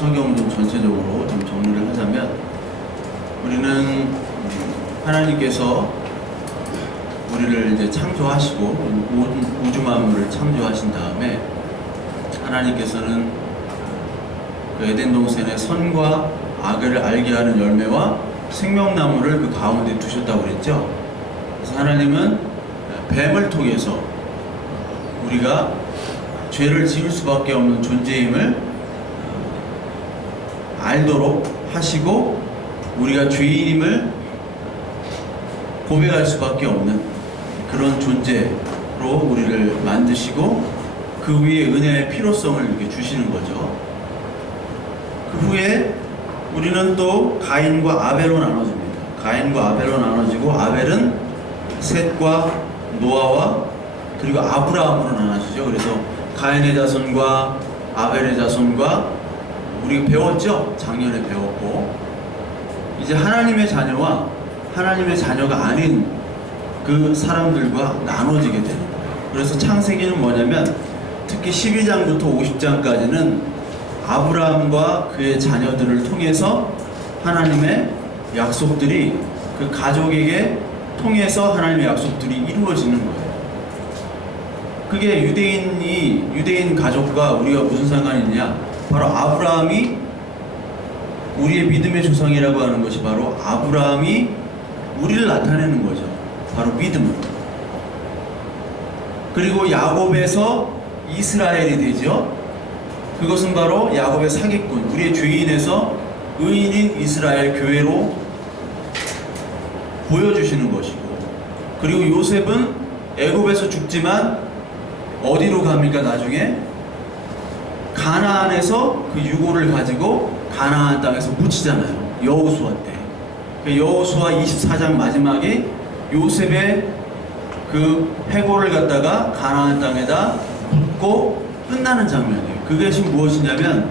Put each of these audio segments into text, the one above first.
성경 좀 전체적으로 좀 정리를 하자면, 우리는 하나님께서 우리를 이제 창조하시고 모든 우주 만물을 창조하신 다음에 하나님께서는 그 에덴 동산의 선과 악을 알게 하는 열매와 생명나무를 그 가운데 두셨다고 그랬죠. 그래서 하나님은 뱀을 통해서 우리가 죄를 지을 수밖에 없는 존재임을 알도록 하시고, 우리가 죄인임을 고백할 수밖에 없는 그런 존재로 우리를 만드시고, 그 위에 은혜의 필요성을 이렇게 주시는 거죠. 그 후에 우리는 또 가인과 아벨로 나눠집니다. 가인과 아벨로 나눠지고, 아벨은 셋과 노아와 그리고 아브라함으로 나눠지죠. 그래서 가인의 자손과 아벨의 자손과, 우리가 배웠죠? 작년에 배웠고, 이제 하나님의 자녀와 하나님의 자녀가 아닌 그 사람들과 나눠지게 됩니다. 그래서 창세기는 뭐냐면, 특히 12장부터 50장까지는 아브라함과 그의 자녀들을 통해서 하나님의 약속들이, 그 가족에게 통해서 하나님의 약속들이 이루어지는 거예요. 그게 유대인 가족과 우리가 무슨 상관이 있냐? 바로 아브라함이, 우리의 믿음의 조상이라고 하는 것이 바로 아브라함이 우리를 나타내는 거죠. 바로 믿음으로. 그리고 야곱에서 이스라엘이 되죠. 그것은 바로 야곱의 사기꾼, 우리의 죄인에서 의인인 이스라엘 교회로 보여주시는 것이고, 그리고 요셉은 애굽에서 죽지만 어디로 갑니까? 나중에 가나안에서 그 유고를 가지고 가나안 땅에서 묻히잖아요. 여호수아 때. 그 여호수아 24장 마지막에 요셉의 그 해골을 갖다가 가나안 땅에다 묻고 끝나는 장면이에요. 그것이 무엇이냐면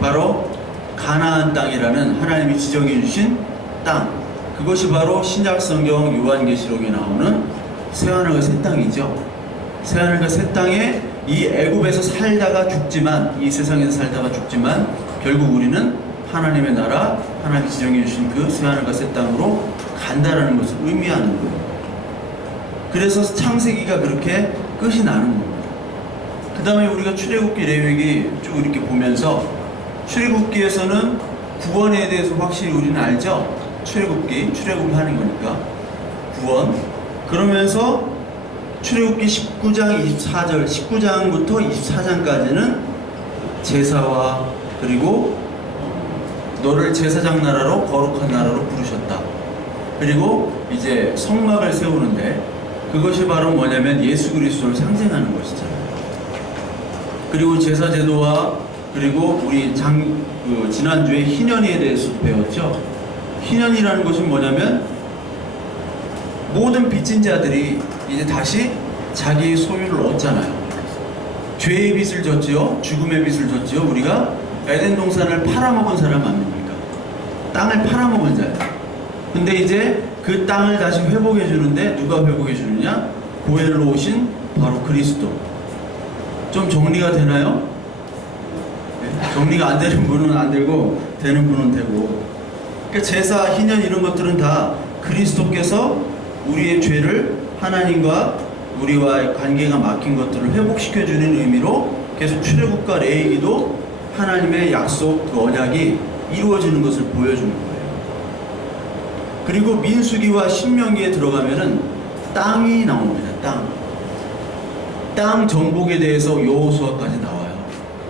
바로 가나안 땅이라는 하나님이 지정해 주신 땅, 그것이 바로 신약성경 요한계시록에 나오는 새하늘과 새 땅이죠. 새하늘과 새 땅에 이 애굽에서 살다가 죽지만, 이 세상에서 살다가 죽지만 결국 우리는 하나님의 나라, 하나님이 지정해 주신 그 새하늘과 새 땅으로 간다라는 것을 의미하는 거예요. 그래서 창세기가 그렇게 끝이 나는 겁니다. 그 다음에 우리가 출애굽기, 레위기 쭉 이렇게 보면서, 출애굽기에서는 구원에 대해서 확실히 우리는 알죠. 출애굽하는 거니까 구원. 그러면서 출애굽기 19장 24절, 19장부터 24장까지는 제사와, 그리고 너를 제사장 나라로, 거룩한 나라로 부르셨다. 그리고 이제 성막을 세우는데, 그것이 바로 뭐냐면 예수 그리스도를 상징하는 것이잖아요. 그리고 제사 제도와, 그리고 우리 지난주에 희년에 대해서도 배웠죠. 희년이라는 것이 뭐냐면 모든 빚진 자들이 이제 다시 자기의 소유를 얻잖아요. 죄의 빚을 졌지요, 죽음의 빚을 졌지요. 우리가 에덴 동산을 팔아먹은 사람 아닙니까? 땅을 팔아먹은 자예요. 근데 이제 그 땅을 다시 회복해 주는데, 누가 회복해 주느냐? 고엘로 오신 바로 그리스도. 좀 정리가 되나요? 네? 정리가 안 되는 분은 안 되고, 되는 분은 되고. 그러니까 제사, 희년 이런 것들은 다 그리스도께서 우리의 죄를, 하나님과 우리와의 관계가 막힌 것들을 회복시켜주는 의미로 계속 출애굽과 레위기도 하나님의 약속, 그 언약이 이루어지는 것을 보여주는 거예요. 그리고 민수기와 신명기에 들어가면은 땅이 나옵니다. 땅 정복에 대해서 여호수아까지 나와요.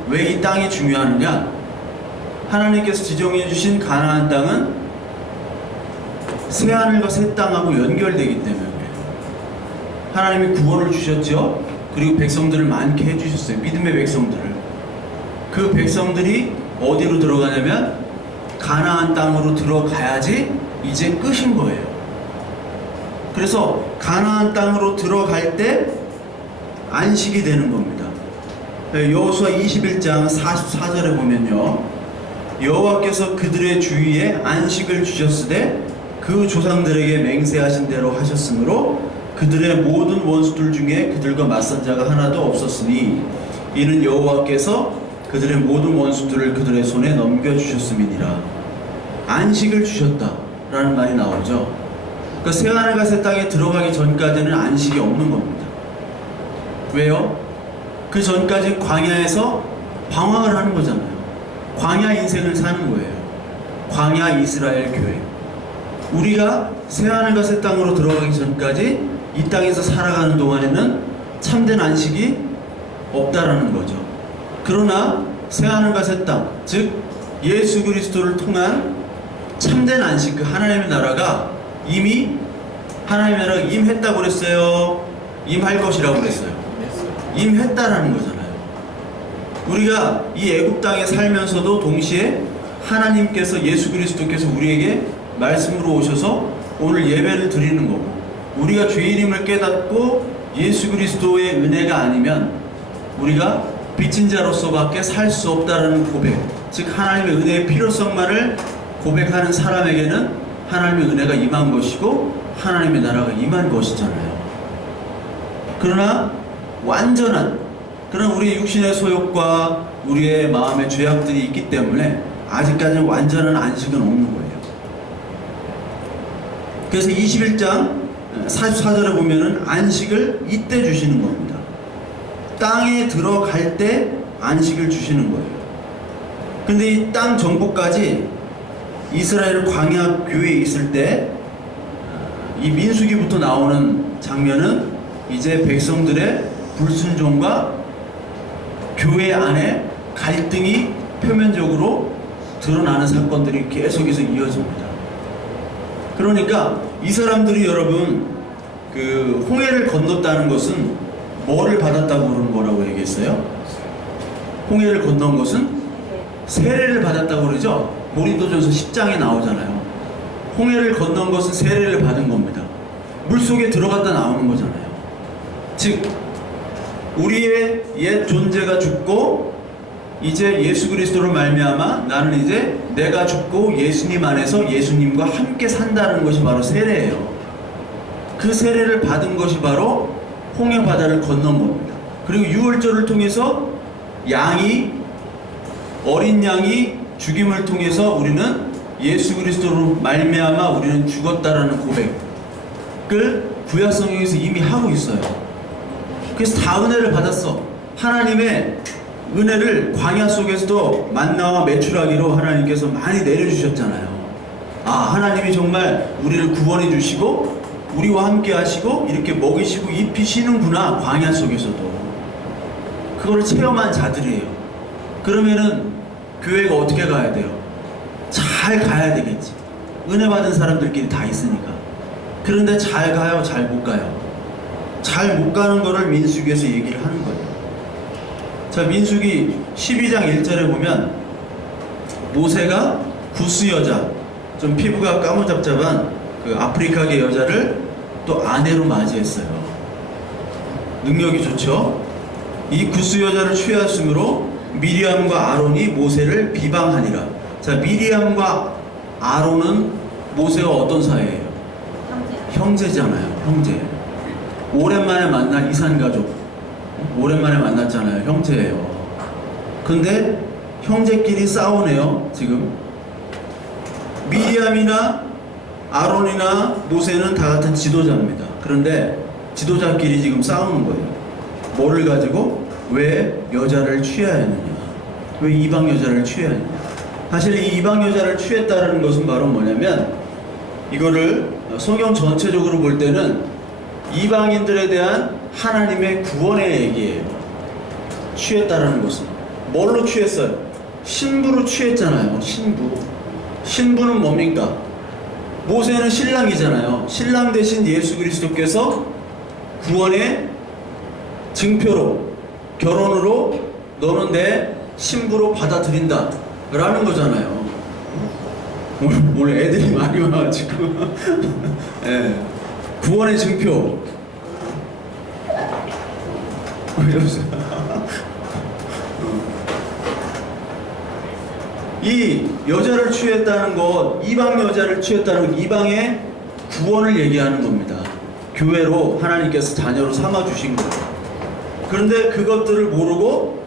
왜 이 땅이 중요하느냐? 하나님께서 지정해 주신 가나안 땅은 새하늘과 새 땅하고 연결되기 때문에 그래요. 하나님이 구원을 주셨죠. 그리고 백성들을 많게 해주셨어요. 믿음의 백성들을. 그 백성들이 어디로 들어가냐면 가나안 땅으로 들어가야지 이제 끝인 거예요. 그래서 가나안 땅으로 들어갈 때 안식이 되는 겁니다. 여호수아 21장 44절에 보면요, 여호와께서 그들의 주위에 안식을 주셨으되 그 조상들에게 맹세하신 대로 하셨으므로 그들의 모든 원수들 중에 그들과 맞선 자가 하나도 없었으니, 이는 여호와께서 그들의 모든 원수들을 그들의 손에 넘겨주셨음이니라. 안식을 주셨다라는 말이 나오죠. 그러니까 새하늘과 새 땅에 들어가기 전까지는 안식이 없는 겁니다. 왜요? 그 전까지 광야에서 방황을 하는 거잖아요. 광야 인생을 사는 거예요. 광야 이스라엘 교회. 우리가 새하늘과 새 땅으로 들어가기 전까지 이 땅에서 살아가는 동안에는 참된 안식이 없다라는 거죠. 그러나 새하늘과 새 땅, 즉 예수 그리스도를 통한 참된 안식, 그 하나님의 나라가 이미 하나님의 나라가 임했다고 그랬어요? 임할 것이라고 그랬어요? 임했다라는 거잖아요. 우리가 이 애굽 땅에 살면서도 동시에 하나님께서, 예수 그리스도께서 우리에게 말씀으로 오셔서 오늘 예배를 드리는 거고, 우리가 죄인임을 깨닫고 예수 그리스도의 은혜가 아니면 우리가 빚진 자로서밖에 살 수 없다라는 고백, 즉 하나님의 은혜의 필요성만을 고백하는 사람에게는 하나님의 은혜가 임한 것이고 하나님의 나라가 임한 것이잖아요. 그러나 완전한 그런 우리의 육신의 소욕과 우리의 마음의 죄악들이 있기 때문에 아직까지는 완전한 안식은 없는 거예요. 그래서 21장 44절에 보면은 안식을 이때 주시는 겁니다. 땅에 들어갈 때 안식을 주시는 거예요. 근데 이 땅 정복까지 이스라엘 광야 교회에 있을 때 이 민수기부터 나오는 장면은 이제 백성들의 불순종과 교회 안에 갈등이 표면적으로 드러나는 사건들이 계속해서 이어집니다. 그러니까 이 사람들이 여러분 그 홍해를 건넜다는 것은 뭐를 받았다고 그러는 거라고 얘기했어요? 홍해를 건넌 것은 세례를 받았다고 그러죠? 고린도전서 10장에 나오잖아요. 홍해를 건넌 것은 세례를 받은 겁니다. 물속에 들어갔다 나오는 거잖아요. 즉 우리의 옛 존재가 죽고 이제 예수 그리스도를 말미암아 나는 이제 내가 죽고 예수님 안에서 예수님과 함께 산다는 것이 바로 세례예요. 그 세례를 받은 것이 바로 홍해 바다를 건넌 겁니다. 그리고 유월절을 통해서 어린 양이 죽임을 통해서 우리는 예수 그리스도로 말미암아 우리는 죽었다라는 고백을 구약 성경에서 이미 하고 있어요. 그래서 다 은혜를 받았어. 하나님의 은혜를 광야 속에서도 만나와 메추라기로 하나님께서 많이 내려주셨잖아요. 아, 하나님이 정말 우리를 구원해 주시고 우리와 함께 하시고 이렇게 먹이시고 입히시는구나. 광야 속에서도 그걸 체험한 자들이에요. 그러면은 교회가 어떻게 가야 돼요? 잘 가야 되겠지. 은혜 받은 사람들끼리 다 있으니까. 그런데 잘 가요? 잘 못 가요? 잘 못 가는 거를 민수기에서 얘기를 하는 거예요. 자, 민수기 12장 1절에 보면 모세가 구스 여자, 좀 피부가 까무잡잡한 그 아프리카계 여자를 또 아내로 맞이했어요. 능력이 좋죠. 이 구스 여자를 취하였으므로 미리암과 아론이 모세를 비방하니라. 자, 미리암과 아론은 모세와 어떤 사이예요? 형제잖아요. 형제. 오랜만에 만난 이산가족. 오랜만에 만났잖아요. 형제예요. 근데 형제끼리 싸우네요. 지금 미리암이나 아론이나 모세는 다 같은 지도자입니다. 그런데 지도자끼리 지금 싸우는 거예요. 뭐를 가지고? 왜 여자를 취해야 했느냐? 왜 이방 여자를 취해야 했느냐? 사실 이 이방 여자를 취했다는 것은 바로 뭐냐면, 이거를 성경 전체적으로 볼 때는 이방인들에 대한 하나님의 구원의 얘기예요. 취했다라는 것은 뭘로 취했어요? 신부로 취했잖아요. 신부는 뭡니까? 모세는 신랑이잖아요. 신랑 대신 예수 그리스도께서 구원의 증표로, 결혼으로 너는 내 신부로 받아들인다 라는 거잖아요. 오늘 애들이 많이 와가지고 네. 구원의 증표 이 여자를 취했다는 것, 이방 여자를 취했다는 것, 이방의 구원을 얘기하는 겁니다. 교회로 하나님께서 자녀로 삼아주신 거예요. 그런데 그것들을 모르고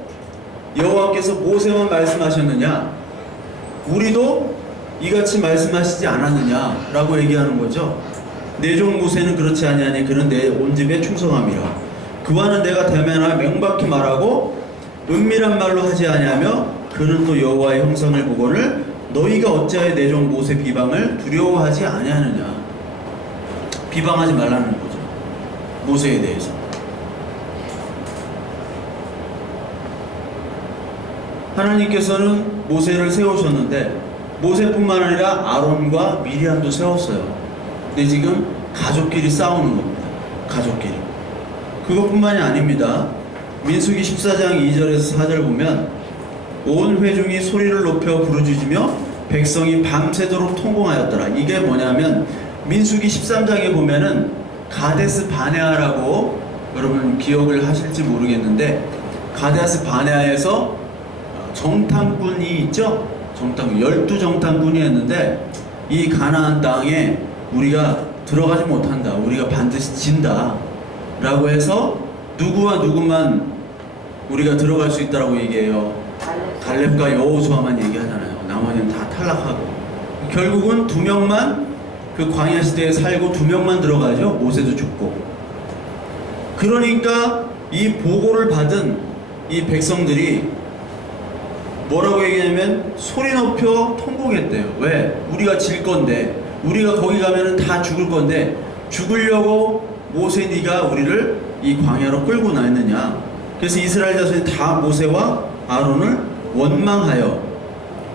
여호와께서 모세만 말씀하셨느냐? 우리도 이같이 말씀하시지 않았느냐라고 얘기하는 거죠. 내 종 모세는 그렇지 아니하니 그는 내 온 집에 충성함이라. 그와는 내가 대면하여 명백히 말하고 은밀한 말로 하지 아니하며 그는 또 여호와의 형상을 보거늘 너희가 어찌하여 내 종 모세 비방을 두려워하지 아니하느냐. 비방하지 말라는 거죠. 모세에 대해서. 하나님께서는 모세를 세우셨는데 모세뿐만 아니라 아론과 미리암도 세웠어요. 근데 지금 가족끼리 싸우는 겁니다. 가족끼리. 그것뿐만이 아닙니다. 민수기 14장 2절에서 4절 보면 온 회중이 소리를 높여 부르짖으며 백성이 밤새도록 통곡하였더라. 이게 뭐냐면 민수기 13장에 보면은 가데스 바네아라고 여러분 기억을 하실지 모르겠는데 가데스 바네아에서 정탐꾼이 있죠? 정탐꾼, 12정탐꾼이 했는데 이 가나안 땅에 우리가 들어가지 못한다. 우리가 반드시 진다. 라고 해서 누구와 누구만 우리가 들어갈 수 있다라고 얘기해요. 갈렙과 여호수아만 얘기하잖아요. 나머지는 다 탈락하고. 결국은 2명만 그 광야 시대에 살고 2명만 들어가죠. 모세도 죽고. 그러니까 이 보고를 받은 이 백성들이 뭐라고 얘기하냐면 소리 높여 통곡했대요. 왜? 우리가 질 건데, 우리가 거기 가면은 다 죽을 건데 죽으려고 모세 네가 우리를 이 광야로 끌고 나왔느냐. 그래서 이스라엘 자손이 다 모세와 아론을 원망하여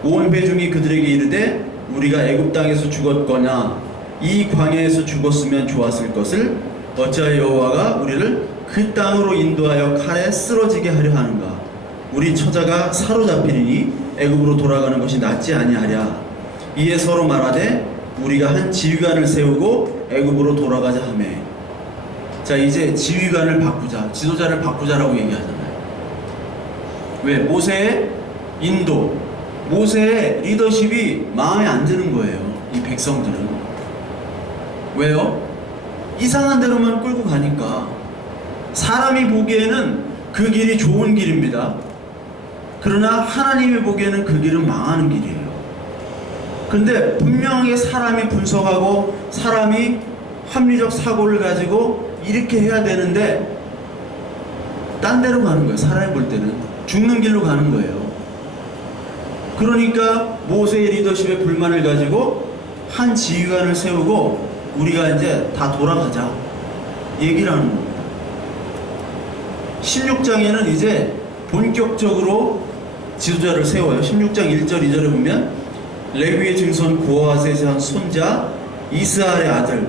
온 회중이 그들에게 이르되 우리가 애굽 땅에서 죽었거나 이 광야에서 죽었으면 좋았을 것을 어찌하여 여호와가 우리를 그 땅으로 인도하여 칼에 쓰러지게 하려 하는가. 우리 처자가 사로잡히리니 애굽으로 돌아가는 것이 낫지 아니하랴. 이에 서로 말하되 우리가 한 지휘관을 세우고 애굽으로 돌아가자 하며. 자, 이제 지휘관을 바꾸자, 지도자를 바꾸자라고 얘기하잖아요. 왜? 모세의 인도, 모세의 리더십이 마음에 안 드는 거예요. 이 백성들은. 왜요? 이상한 데로만 끌고 가니까. 사람이 보기에는 그 길이 좋은 길입니다. 그러나 하나님이 보기에는 그 길은 망하는 길이에요. 근데 분명하게 사람이 분석하고 사람이 합리적 사고를 가지고 이렇게 해야 되는데 딴 데로 가는 거예요. 사람이 볼 때는 죽는 길로 가는 거예요. 그러니까 모세의 리더십에 불만을 가지고 한 지휘관을 세우고 우리가 이제 다 돌아가자 얘기를 하는 겁니다. 16장에는 이제 본격적으로 지도자를 세워요. 16장 1절 2절에 보면 레위의 증손 고아스의 손자 이스할의 아들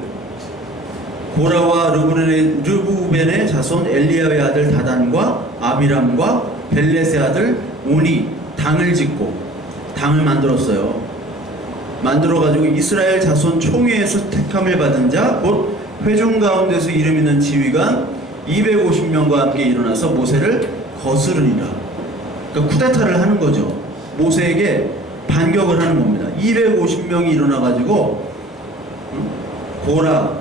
고라와 르브벤의 자손 엘리야의 아들 다단과 아비람과 벨렛의 아들 온이 당을 짓고 당을 만들었어요. 만들어가지고 이스라엘 자손 총회에서 택함을 받은 자 곧 회중 가운데서 이름 있는 지휘관 250명과 함께 일어나서 모세를 거스르니라. 그러니까 쿠데타를 하는 거죠. 모세에게 반격을 하는 겁니다. 250명이 일어나가지고 고라,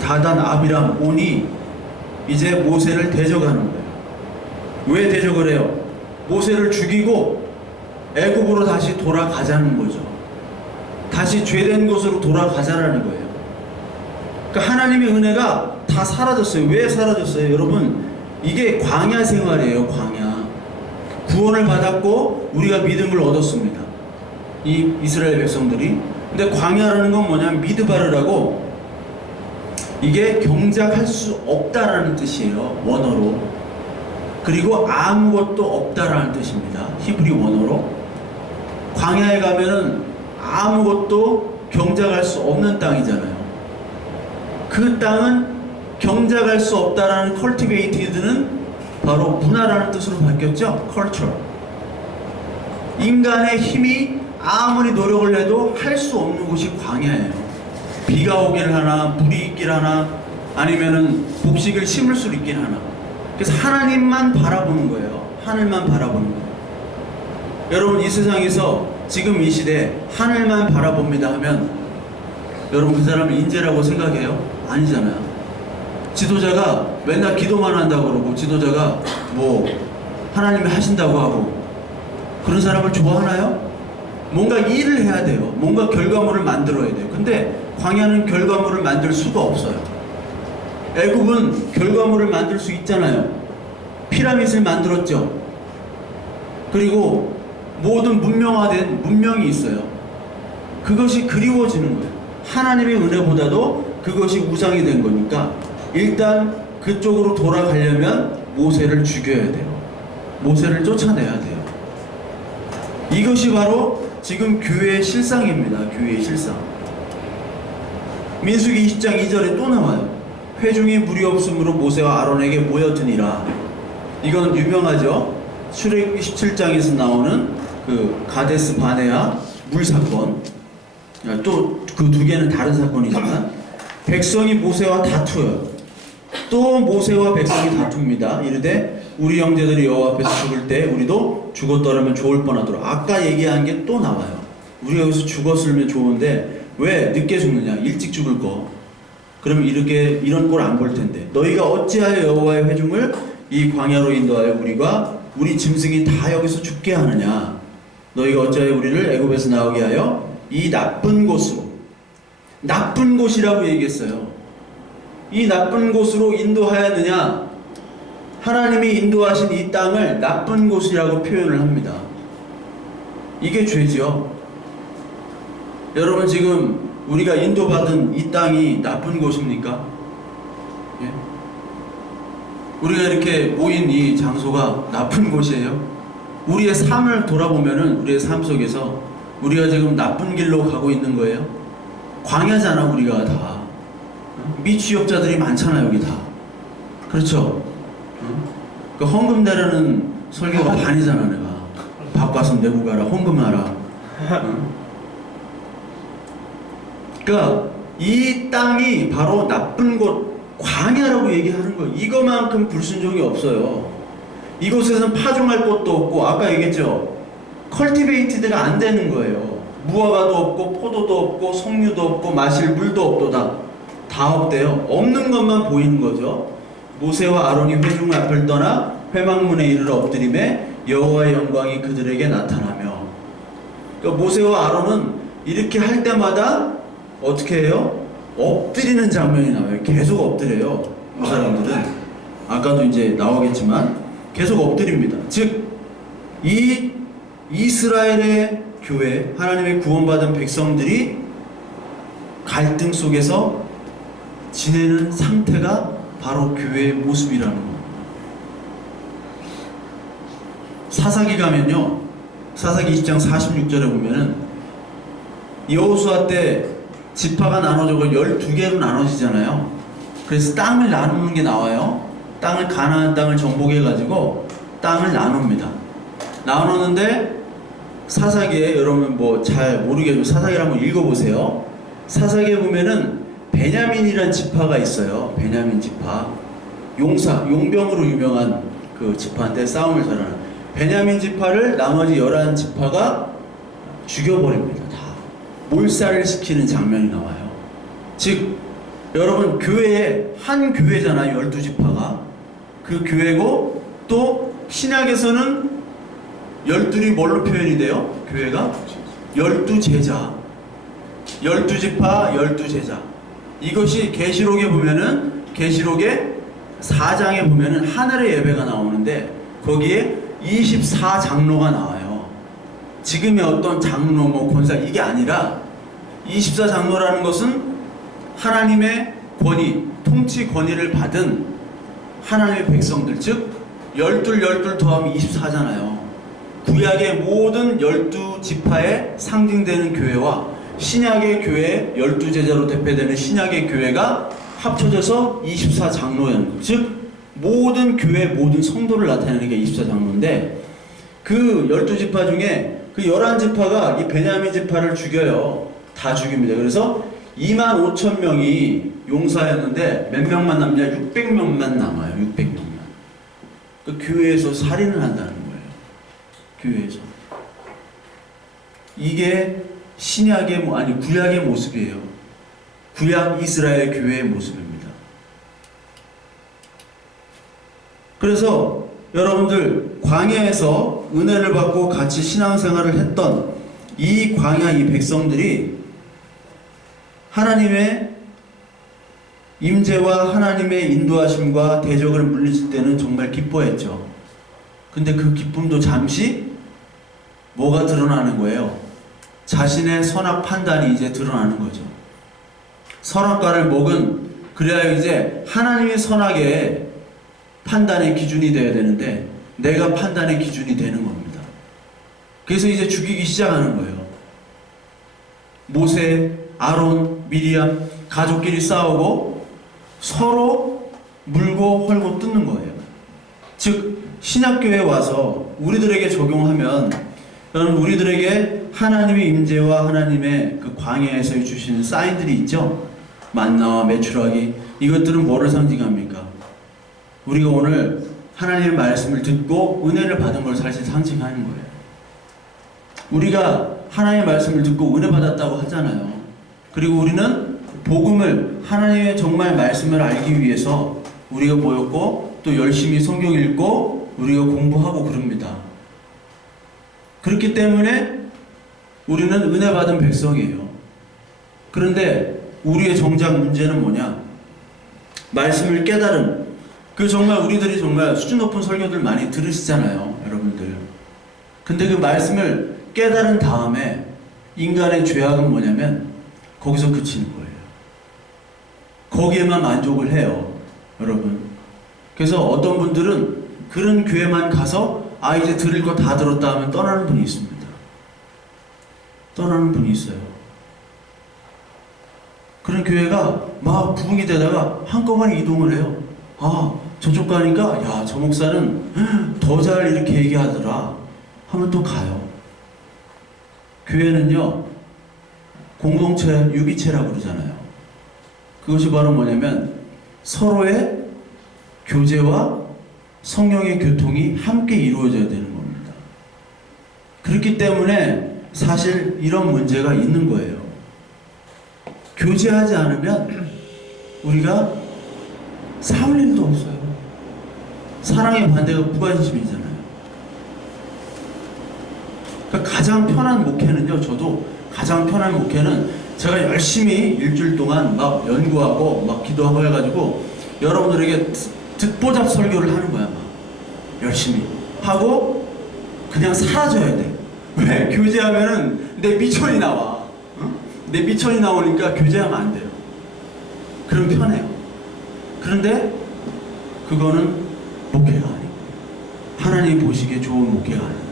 다단, 아비람, 온이 이제 모세를 대적하는 거예요. 왜 대적을 해요? 모세를 죽이고 애굽으로 다시 돌아가자는 거죠. 다시 죄된 곳으로 돌아가자라는 거예요. 그러니까 하나님의 은혜가 다 사라졌어요. 왜 사라졌어요? 여러분, 이게 광야 생활이에요. 광야. 구원을 받았고 우리가 믿음을 얻었습니다. 이 이스라엘 백성들이. 근데 광야라는 건 뭐냐면 미드바르라고 이게 경작할 수 없다라는 뜻이에요. 원어로. 그리고 아무것도 없다라는 뜻입니다. 히브리 원어로. 광야에 가면은 아무것도 경작할 수 없는 땅이잖아요. 그 땅은 경작할 수 없다라는 cultivated는 바로 문화라는 뜻으로 바뀌었죠. culture. 인간의 힘이 아무리 노력을 해도 할 수 없는 곳이 광야예요. 비가 오길 하나, 물이 있길 하나, 아니면은 곡식을 심을 수 있길 하나. 그래서 하나님만 바라보는 거예요. 하늘만 바라보는 거예요. 여러분, 이 세상에서 지금 이 시대에 하늘만 바라봅니다 하면 여러분 그 사람을 인재라고 생각해요? 아니잖아요. 지도자가 맨날 기도만 한다고 그러고 지도자가 뭐 하나님이 하신다고 하고 그런 사람을 좋아하나요? 뭔가 일을 해야 돼요. 뭔가 결과물을 만들어야 돼요. 근데 광야는 결과물을 만들 수가 없어요. 애굽은 결과물을 만들 수 있잖아요. 피라밋을 만들었죠. 그리고 모든 문명화된 문명이 있어요. 그것이 그리워지는 거예요. 하나님의 은혜보다도 그것이 우상이 된 거니까 일단 그쪽으로 돌아가려면 모세를 죽여야 돼요. 모세를 쫓아내야 돼요. 이것이 바로 지금 교회의 실상입니다. 교회의 실상. 민수기 20장 2절에 또 나와요. 회중이 무리 없으므로 모세와 아론에게 모였으니라. 이건 유명하죠. 출애굽기 17장에서 나오는 그 가데스 바네아 물 사건. 또 그 두 개는 다른 사건이지만 백성이 모세와 다투어요. 또 모세와 백성이 다툽니다. 이르되 우리 형제들이 여호와 앞에서 죽을 때 우리도 죽었더라면 좋을 뻔하도록. 아까 얘기한 게 또 나와요. 우리가 여기서 죽었으면 좋은데 왜 늦게 죽느냐? 일찍 죽을 거. 그럼 이렇게 이런 꼴 안 볼 텐데. 너희가 어찌하여 여호와의 회중을 이 광야로 인도하여 우리가 우리 짐승이 다 여기서 죽게 하느냐? 너희가 어찌하여 우리를 애굽에서 나오게 하여 이 나쁜 곳으로, 나쁜 곳이라고 얘기했어요. 이 나쁜 곳으로 인도하였느냐? 하나님이 인도하신 이 땅을 나쁜 곳이라고 표현을 합니다. 이게 죄죠. 여러분 지금 우리가 인도받은 이 땅이 나쁜 곳입니까? 예? 우리가 이렇게 모인 이 장소가 나쁜 곳이에요? 우리의 삶을 돌아보면은 우리의 삶 속에서 우리가 지금 나쁜 길로 가고 있는 거예요? 광야잖아 우리가 다. 미취업자들이 많잖아 여기 다. 그렇죠? 그 헌금 내라는 설교가 반이잖아 내가. 바꿔서 내고 가라 헌금하라. 그러니까 이 땅이 바로 나쁜 곳 광야라고 얘기하는 거예요. 이거만큼 불순종이 없어요. 이곳에서는 파종할 곳도 없고 아까 얘기했죠. 컬티베이트드가 안 되는 거예요. 무화과도 없고 포도도 없고 석류도 없고 마실 물도 없도다. 다 없대요. 없는 것만 보이는 거죠. 모세와 아론이 회중 앞을 떠나 회막문에 이르러 엎드림에 여호와의 영광이 그들에게 나타나며. 그러니까 모세와 아론은 이렇게 할 때마다 어떻게 해요? 엎드리는 장면이 나와요. 계속 엎드려요. 이 사람들은 아까도 이제 나오겠지만 계속 엎드립니다. 즉 이 이스라엘의 교회, 하나님의 구원받은 백성들이 갈등 속에서 지내는 상태가 바로 교회의 모습이라는 겁니다. 사사기 가면요, 사사기 20장 46절에 보면은 여호수아 때 지파가 나눠져서 12개로 나눠지잖아요. 그래서 땅을 나누는 게 나와요. 땅을 가나안 땅을 정복해가지고 땅을 나눕니다. 나누는데 사사기에 여러분 뭐 잘 모르겠지만 사사기를 한번 읽어보세요. 사사기에 보면은 베냐민이라는 지파가 있어요. 베냐민 지파. 용병으로 유명한 그 지파인데 싸움을 잘하는. 베냐민 지파를 나머지 11지파가 죽여버립니다. 다. 몰살을 시키는 장면이 나와요. 즉 여러분 교회에 한 교회잖아요. 12지파가. 그 교회고 또 신약에서는 12이 뭘로 표현이 돼요? 교회가? 12제자. 12지파 12제자. 이것이 계시록에 보면은 계시록의 4장에 보면은 하늘의 예배가 나오는데 거기에 24장로가 나와요. 지금의 어떤 장로 뭐 권사 이게 아니라 24장로라는 것은 하나님의 권위, 통치 권위를 받은 하나님의 백성들, 즉 12 더하면 24잖아요. 구약의 모든 12지파에 상징되는 교회와 신약의 교회 12제자로 대표되는 신약의 교회가 합쳐져서 24장로연, 즉 모든 교회 모든 성도를 나타내는 게 24장로인데 그 12지파 중에 그 11지파가 이 베냐민 지파를 죽여요. 다 죽입니다. 그래서 25,000명이 용사였는데 몇 명만 남냐? 600명만 남아요. 600명만. 그 교회에서 살인을 한다는 거예요. 교회에서. 이게 신약의 아니 구약의 모습이에요. 구약 이스라엘 교회의 모습입니다. 그래서 여러분들 광야에서 은혜를 받고 같이 신앙생활을 했던 이 광야 이 백성들이 하나님의 임재와 하나님의 인도하심과 대적을 물리칠 때는 정말 기뻐했죠. 근데 그 기쁨도 잠시 뭐가 드러나는 거예요? 자신의 선악 판단이 이제 드러나는 거죠. 선악과를 먹은 그래야 이제 하나님의 선악의 판단의 기준이 되어야 되는데 내가 판단의 기준이 되는 겁니다. 그래서 이제 죽이기 시작하는 거예요. 모세, 아론, 미리암 가족끼리 싸우고 서로 물고 헐고 뜯는 거예요. 즉 신약교회에 와서 우리들에게 적용하면 여러분 우리들에게 하나님의 임재와 하나님의 그 광야에서 주시는 사인들이 있죠. 만나와 메추라기 이것들은 뭐를 상징합니까? 우리가 오늘 하나님의 말씀을 듣고 은혜를 받은 걸 사실 상징하는 거예요. 우리가 하나님의 말씀을 듣고 은혜 받았다고 하잖아요. 그리고 우리는 복음을 하나님의 정말 말씀을 알기 위해서 우리가 모였고 또 열심히 성경 읽고 우리가 공부하고 그럽니다. 그렇기 때문에 우리는 은혜 받은 백성이에요. 그런데 우리의 정작 문제는 뭐냐? 말씀을 깨달은 그 정말 우리들이 정말 수준 높은 설교들 많이 들으시잖아요, 여러분들. 근데 그 말씀을 깨달은 다음에 인간의 죄악은 뭐냐면 거기서 그치는 거예요. 거기에만 만족을 해요, 여러분. 그래서 어떤 분들은 그런 교회만 가서 이제 들을 거 다 들었다 하면 떠나는 분이 있습니다. 떠나는 분이 있어요. 그런 교회가 막 부흥이 되다가 한꺼번에 이동을 해요. 저쪽 가니까 야, 저 목사는 더 잘 이렇게 얘기하더라 하면 또 가요. 교회는요 공동체, 유기체라고 그러잖아요. 그것이 바로 뭐냐면 서로의 교제와 성령의 교통이 함께 이루어져야 되는 겁니다. 그렇기 때문에 사실 이런 문제가 있는 거예요. 교제하지 않으면 우리가 싸울 일도 없어요. 사랑의 반대가 무관심이잖아요. 그러니까 가장 편한 목회는요, 저도 가장 편한 목회는 제가 열심히 일주일 동안 막 연구하고 막 기도하고 해가지고 여러분들에게 듣보잡 설교를 하는 거야. 막 열심히 하고 그냥 사라져야 돼. 왜? 교제하면은 내 미천이 나와. 내 미천이 나오니까 교제하면 안 돼요. 그럼 편해요. 그런데 그거는 목회가 아니고 하나님이 보시기에 좋은 목회가 아니에요.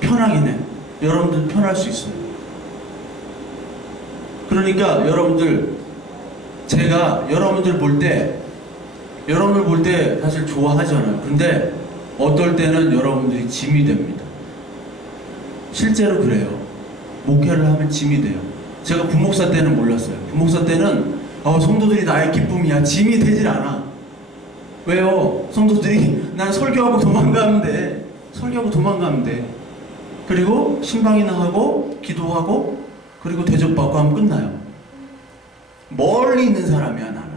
편하긴 해. 여러분들 편할 수 있어요. 그러니까 여러분들 제가 여러분들 볼 때 사실 좋아하잖아요. 근데 어떨 때는 여러분들이 짐이 됩니다. 실제로 그래요. 목회를 하면 짐이 돼요. 제가 부목사 때는 몰랐어요. 부목사 때는 성도들이 나의 기쁨이야. 짐이 되질 않아. 왜요? 성도들이 난 설교하고 도망가면 돼. 그리고 신방이나 하고 기도하고 그리고 대접받고 하면 끝나요. 멀리 있는 사람이야 나는.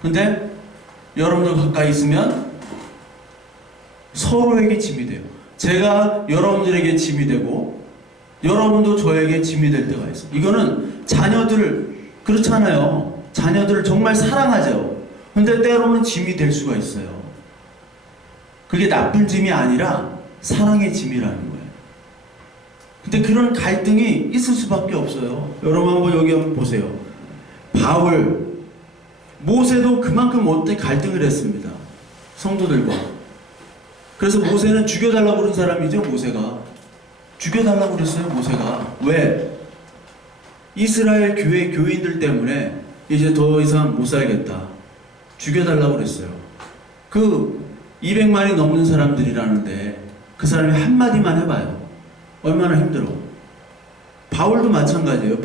근데 여러분들 가까이 있으면 서로에게 짐이 돼요. 제가 여러분들에게 짐이 되고 여러분도 저에게 짐이 될 때가 있어요. 이거는 자녀들 그렇잖아요. 자녀들을 정말 사랑하죠. 근데 때로는 짐이 될 수가 있어요. 그게 나쁜 짐이 아니라 사랑의 짐이라는 거예요. 근데 그런 갈등이 있을 수밖에 없어요. 여러분 한번 여기 한번 보세요. 바울, 모세도 그만큼 어떻게 갈등을 했습니다. 성도들과. 그래서 모세는 죽여달라고 그런 사람이죠. 모세가 죽여달라고 그랬어요. 모세가. 왜? 이스라엘 교회 교인들 때문에 이제 더 이상 못 살겠다. 죽여달라고 그랬어요. 그 200만이 넘는 사람들이라는데 그 사람이 한마디만 해봐요. 얼마나 힘들어. 바울도 마찬가지예요.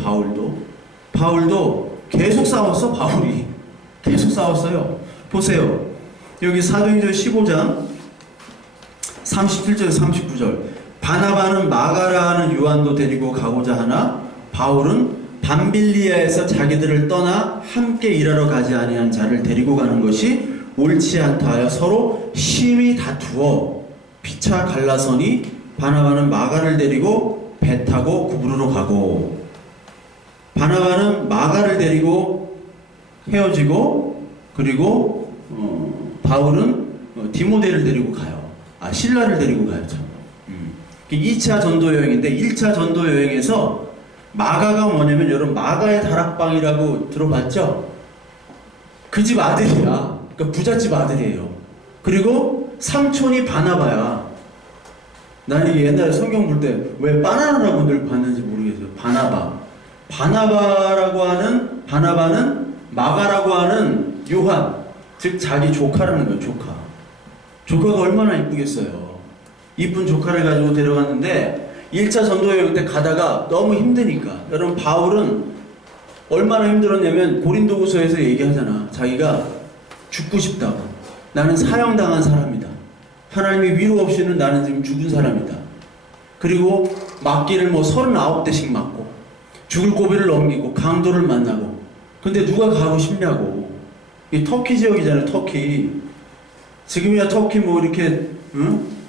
바울도 계속 싸웠어. 바울이 계속 싸웠어요. 보세요. 여기 사도행전 15장 37절 39절 바나바는 마가라는 요한도 데리고 가고자 하나 바울은 밤빌리아에서 자기들을 떠나 함께 일하러 가지 아니한 자를 데리고 가는 것이 옳지 않다 하여 서로 심히 다투어 피차 갈라서니 바나바는 마가를 데리고 배 타고 구브로로 가고. 바나바는 마가를 데리고 헤어지고, 그리고 바울은 디모데를 데리고 가요. 실라를 데리고 가요. 참. 2차 전도 여행인데 1차 전도 여행에서 마가가 뭐냐면, 여러분 마가의 다락방이라고 들어봤죠? 그 집 아들이야. 그러니까 부잣집 아들이에요. 그리고 삼촌이 바나바야. 나는 이게 옛날에 성경 볼 때 왜 바나나라고 늘 봤는지 모르겠어요. 바나바라고 하는, 바나바는 마가라고 하는 요한, 즉 자기 조카라는 거예요. 조카가 얼마나 이쁘겠어요. 이쁜 조카를 가지고 데려갔는데 1차 전도여행 때 가다가 너무 힘드니까. 여러분 바울은 얼마나 힘들었냐면 고린도후서에서 얘기하잖아. 자기가 죽고 싶다고. 나는 사형당한 사람이다. 하나님의 위로 없이는 나는 지금 죽은 사람이다. 그리고 맞기를 39대씩 맞고 죽을 고비를 넘기고 강도를 만나고. 근데 누가 가고 싶냐고. 이 터키 지역이잖아요. 터키. 지금이야 터키 이렇게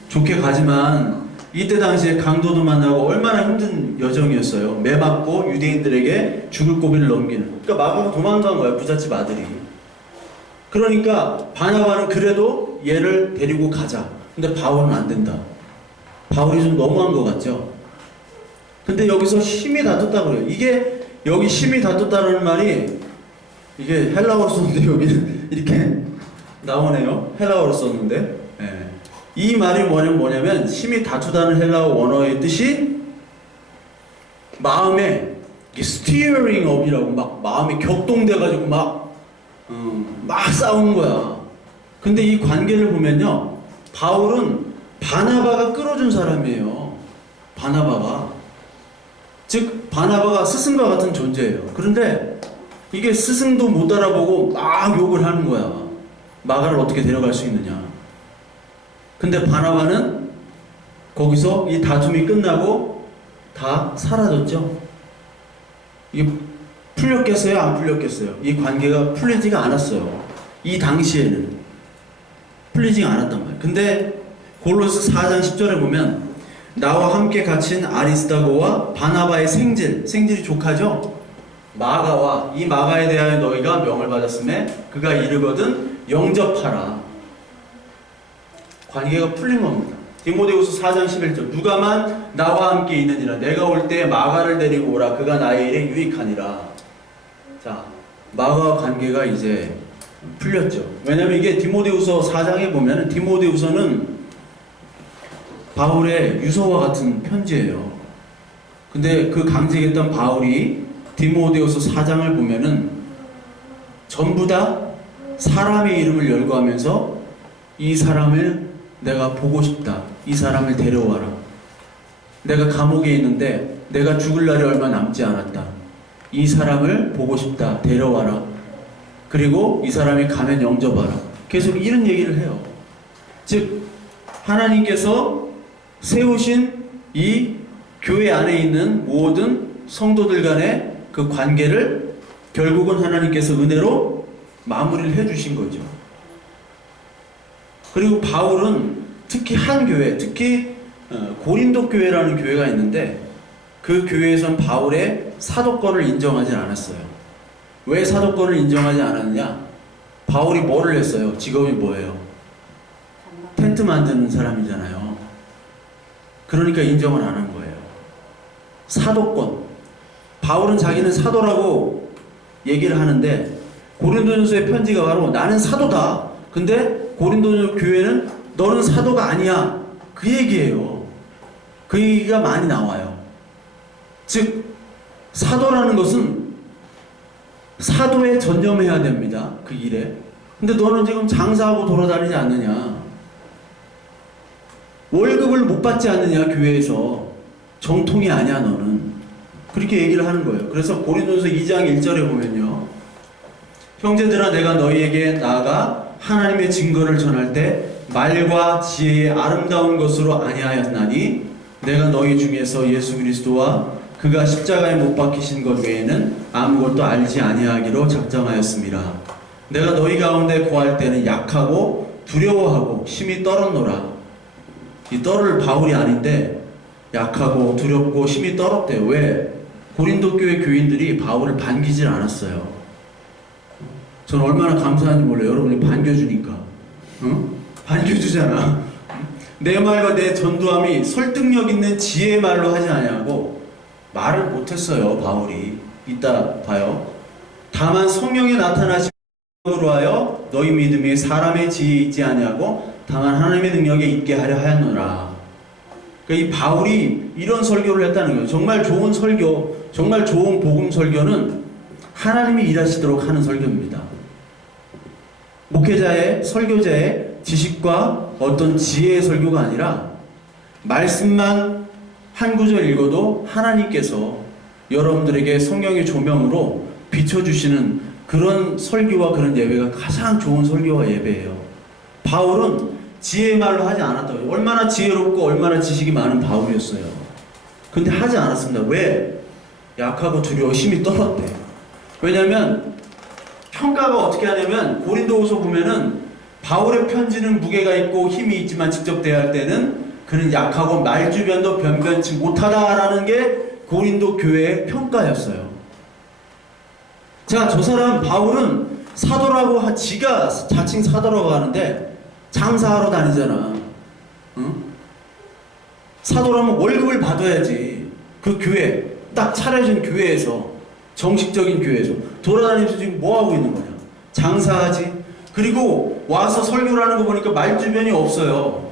좋게 가지만 이때 당시에 강도도 만나고 얼마나 힘든 여정이었어요. 매 맞고 유대인들에게 죽을 고비를 넘기는. 그러니까 마가가 도망간 거야. 부잣집 아들이. 그러니까 바나바는 그래도 얘를 데리고 가자. 근데 바울은 안 된다. 바울이 좀 너무한 것 같죠? 근데 여기서 심히 다퉜다고 그래요. 이게 여기 심히 다퉜다는 말이, 이게 헬라어로 썼는데 여기는 이렇게 나오네요. 헬라어로 썼는데. 예. 이 말이 뭐냐면 심히 다투다는 헬라어 원어의 뜻이 마음에 스티어링 업이라고, 막 마음이 격동돼가지고 막 싸운 거야. 근데 이 관계를 보면요, 바울은 바나바가 끌어준 사람이에요. 바나바가. 즉 바나바가 스승과 같은 존재예요. 그런데 이게 스승도 못 알아보고 막 욕을 하는 거야. 마가를 어떻게 데려갈 수 있느냐. 근데 바나바는 거기서 이 다툼이 끝나고 다 사라졌죠. 이게 풀렸겠어요? 안 풀렸겠어요? 이 관계가 풀리지가 않았어요. 이 당시에는 풀리지가 않았단 말이에요. 근데 골로새 4장 10절에 보면 나와 함께 갇힌 아리스다고와 바나바의 생질이 조카죠. 마가와, 이 마가에 대하여 너희가 명을 받았음에 그가 이르거든 영접하라. 관계가 풀린 겁니다. 디모데후서 4장 11절 누가만 나와 함께 있느니라. 내가 올 때 마가를 데리고 오라. 그가 나의 일에 유익하니라. 자, 마가와 관계가 이제 풀렸죠. 왜냐면 이게 디모데후서 4장에 보면 디모데후서는 바울의 유서와 같은 편지예요. 근데 그 강직했던 바울이 디모데후서 4장을 보면은 전부 다 사람의 이름을 열거하면서 이 사람을 내가 보고 싶다. 이 사람을 데려와라. 내가 감옥에 있는데 내가 죽을 날이 얼마 남지 않았다. 이 사람을 보고 싶다. 데려와라. 그리고 이 사람이 가면 영접하라. 계속 이런 얘기를 해요. 즉 하나님께서 세우신 이 교회 안에 있는 모든 성도들 간의 그 관계를 결국은 하나님께서 은혜로 마무리를 해주신 거죠. 그리고 바울은 특히 한 교회, 특히 고린도 교회라는 교회가 있는데 그 교회에선 바울의 사도권을 인정하지 않았어요. 왜 사도권을 인정하지 않았느냐? 바울이 뭐를 했어요? 직업이 뭐예요? 텐트 만드는 사람이잖아요. 그러니까 인정을 안 한 거예요. 사도권. 바울은 자기는 사도라고 얘기를 하는데 고린도전서의 편지가 바로 나는 사도다. 근데 고린도 교회는 너는 사도가 아니야. 그 얘기예요. 그 얘기가 많이 나와요. 즉 사도라는 것은 사도에 전념해야 됩니다. 그 일에. 근데 너는 지금 장사하고 돌아다니지 않느냐. 월급을 못 받지 않느냐. 교회에서. 정통이 아니야 너는. 그렇게 얘기를 하는 거예요. 그래서 고린도전서 2장 1절에 보면요, 형제들아 내가 너희에게 나아가 하나님의 증거를 전할 때 말과 지혜의 아름다운 것으로 아니하였나니 내가 너희 중에서 예수 그리스도와 그가 십자가에 못 박히신 것 외에는 아무것도 알지 아니하기로 작정하였습니다. 내가 너희 가운데 거할 때는 약하고 두려워하고 힘이 떨었노라. 이 떨을 바울이 아닌데 약하고 두렵고 힘이 떨었대요. 왜? 고린도 교회 교인들이 바울을 반기질 않았어요. 저는 얼마나 감사한지 몰라요. 여러분이 반겨주니까. 응? 반겨주잖아. 내 말과 내 전도함이 설득력 있는 지혜의 말로 하지 아니하고 말을 못했어요. 바울이. 이따 봐요. 다만 성령이 나타나심으로 하여 너희 믿음이 사람의 지혜에 있지 아니하고 다만 하나님의 능력에 있게 하려 하였노라. 그러니까 이 바울이 이런 설교를 했다는 거예요. 정말 좋은 설교, 정말 좋은 복음 설교는 하나님이 일하시도록 하는 설교입니다. 목회자의, 설교자의 지식과 어떤 지혜의 설교가 아니라 말씀만 한 구절 읽어도 하나님께서 여러분들에게 성령의 조명으로 비춰주시는 그런 설교와 그런 예배가 가장 좋은 설교와 예배예요. 바울은 지혜의 말로 하지 않았다고요. 얼마나 지혜롭고 얼마나 지식이 많은 바울이었어요. 근데 하지 않았습니다. 왜? 약하고 두려워 힘이 떨었대. 왜냐하면 평가가 어떻게 하냐면 고린도후서 보면은 바울의 편지는 무게가 있고 힘이 있지만 직접 대할 때는 그는 약하고 말주변도 변변치 못하다라는 게 고린도 교회의 평가였어요. 자, 저 사람 바울은 사도라고 지가 자칭 사도라고 하는데 장사하러 다니잖아. 응? 사도라면 월급을 받아야지. 그 교회 딱 차려진 교회에서, 정식적인 교회에서 돌아다니면서 지금 뭐 하고 있는 거냐? 장사하지. 그리고 와서 설교를 하는 거 보니까 말주변이 없어요.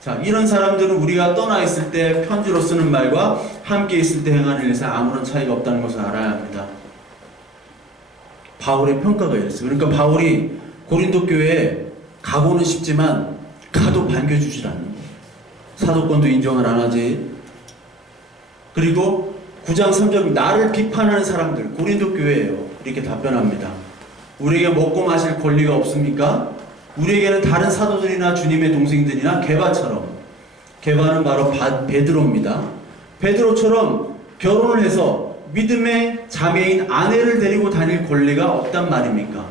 자, 이런 사람들은 우리가 떠나 있을 때 편지로 쓰는 말과 함께 있을 때 행하는 일에서 아무런 차이가 없다는 것을 알아야 합니다. 바울의 평가가 이랬어요. 그러니까 바울이 고린도 교회에 가고는 싶지만 가도 반겨주질 않는 거예요. 사도권도 인정을 안 하지. 그리고 9장 3절 나를 비판하는 사람들 고린도 교회예요. 이렇게 답변합니다. 우리에게 먹고 마실 권리가 없습니까? 우리에게는 다른 사도들이나 주님의 동생들이나 게바처럼, 게바는 바로 베드로입니다. 베드로처럼 결혼을 해서 믿음의 자매인 아내를 데리고 다닐 권리가 없단 말입니까?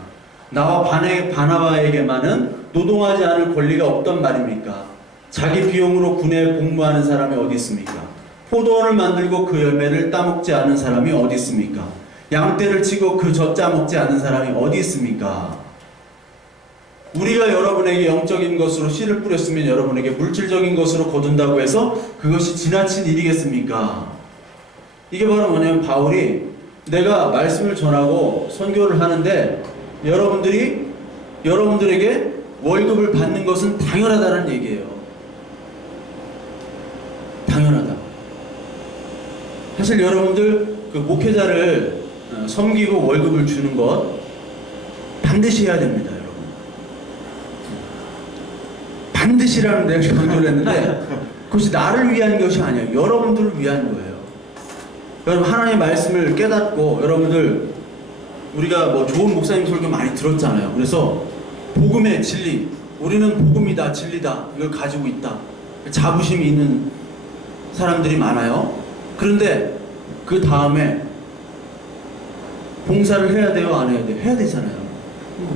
나와 바나바에게만은 노동하지 않을 권리가 없단 말입니까? 자기 비용으로 군에 복무하는 사람이 어디 있습니까? 포도원을 만들고 그 열매를 따먹지 않은 사람이 어디 있습니까? 양떼를 치고 그 젖 짜먹지 않은 사람이 어디 있습니까? 우리가 여러분에게 영적인 것으로 씨를 뿌렸으면 여러분에게 물질적인 것으로 거둔다고 해서 그것이 지나친 일이겠습니까? 이게 바로 뭐냐면 바울이 내가 말씀을 전하고 선교를 하는데 여러분들에게 월급을 받는 것은 당연하다는 얘기예요. 당연하다. 사실 여러분들 그 목회자를 섬기고 월급을 주는 것 반드시 해야 됩니다, 여러분. 반드시라는 내가 강조를 했는데 그것이 나를 위한 것이 아니에요. 여러분들을 위한 거예요. 여러분 하나님의 말씀을 깨닫고 여러분들 우리가 뭐 좋은 목사님 설교 많이 들었잖아요. 그래서 복음의 진리, 우리는 복음이다, 진리다 이걸 가지고 있다. 자부심이 있는 사람들이 많아요. 그런데 그 다음에 봉사를 해야 돼요, 안 해야 돼요? 해야 되잖아요.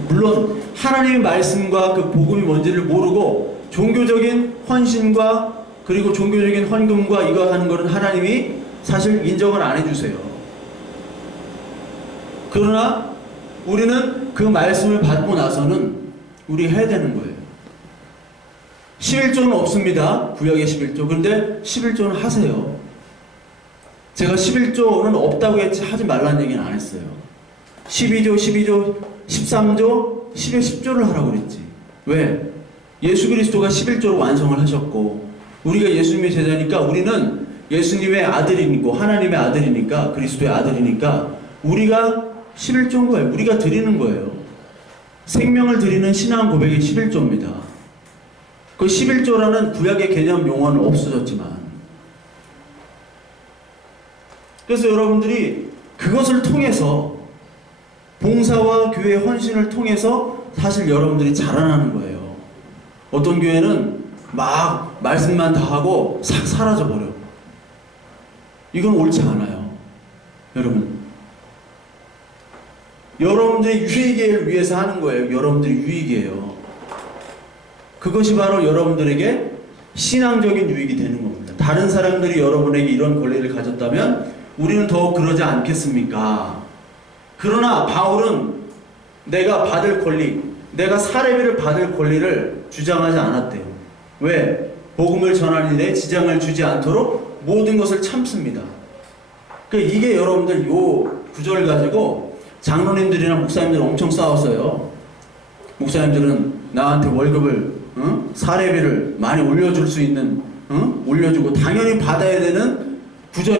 물론 하나님의 말씀과 그 복음이 뭔지를 모르고 종교적인 헌신과 그리고 종교적인 헌금과 이거 하는 거는 하나님이 사실 인정을 안 해주세요. 그러나 우리는 그 말씀을 받고 나서는 우리 해야 되는 거예요. 11조는 없습니다. 구약의 11조. 그런데 11조는 하세요. 제가 11조는 없다고 했지 하지 말라는 얘기는 안 했어요. 12조, 13조, 10에 10조를 하라고 그랬지. 왜? 예수 그리스도가 11조로 완성을 하셨고 우리가 예수님의 제자니까 우리는 예수님의 아들이고 하나님의 아들이니까 그리스도의 아들이니까 우리가 11조인 거예요. 우리가 드리는 거예요. 생명을 드리는 신앙 고백이 11조입니다. 그 11조라는 구약의 개념 용어는 없어졌지만 그래서 여러분들이 그것을 통해서 봉사와 교회 헌신을 통해서 사실 여러분들이 자라나는 거예요. 어떤 교회는 막 말씀만 다 하고 싹 사라져버려. 이건 옳지 않아요. 여러분 여러분들의 유익을 위해서 하는 거예요. 여러분들의 유익이에요. 그것이 바로 여러분들에게 신앙적인 유익이 되는 겁니다. 다른 사람들이 여러분에게 이런 권리를 가졌다면 우리는 더욱 그러지 않겠습니까? 그러나 바울은 내가 받을 권리, 내가 사례비를 받을 권리를 주장하지 않았대요. 왜? 복음을 전하는 일에 지장을 주지 않도록 모든 것을 참습니다. 이게 여러분들 요 구절을 가지고 장로님들이랑 목사님들 엄청 싸웠어요. 목사님들은 나한테 월급을 사례비를 많이 올려줄 수 있는 올려주고 당연히 받아야 되는